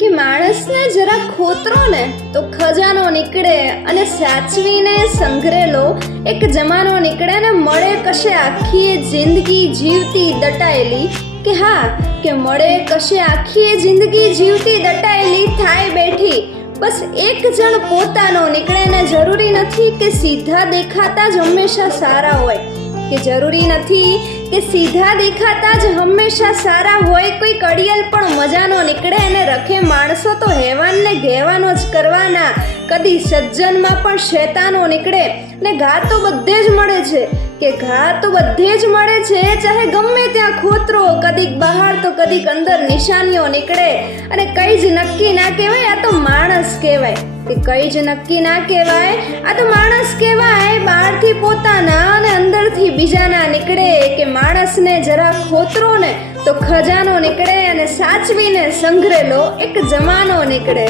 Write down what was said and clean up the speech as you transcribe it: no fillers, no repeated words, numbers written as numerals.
કે માણસને જરા ખોતરો ને તો ખજાનો નીકળે, અને સાચવીને સંઘરેલો એક જમાનો નીકળે ને મળે કશે આખી જિંદગી જીવતી દટાયેલી. કે હા, કે મળે કશે આખી જિંદગી જીવતી દટાયેલી થાય બેઠી. બસ એક જણ પોતાનો નીકળે ને જરૂરી નથી કે સીધા દેખાતા જ હંમેશા સારા હોય, કે જરૂરી નથી કે સીધા દેખાતા જ હંમેશા સારા હોય. કોઈ કડિયલ પણ મજાનો નીકળે અને રખે માણસો તો હેવાન ને ઘેવાનો જ કરવાના. કદી સજ્જનમાં પણ શેતાનો નીકળે ને ઘા તો બધે જ મળે છે, કે ઘા તો બધે જ મળે છે, ચાહે ગમે ત્યાં ખોતરો. કદીક બહાર તો કદીક અંદર નિશાનીઓ નીકળે. અને કઈ જ નક્કી ના કહેવાય, આ તો માણસ કહેવાય. કે કઈ જ નક્કી ના કહેવાય, આ તો માણસ કહેવાય. બહારથી પોતાના અને અંદરથી બીજાના નીકળે. કે માણસને જરા ખોતરો ને તો ખજાનો નીકળે, અને સાચવીને સંઘરેલો એક જમાનો નીકળે.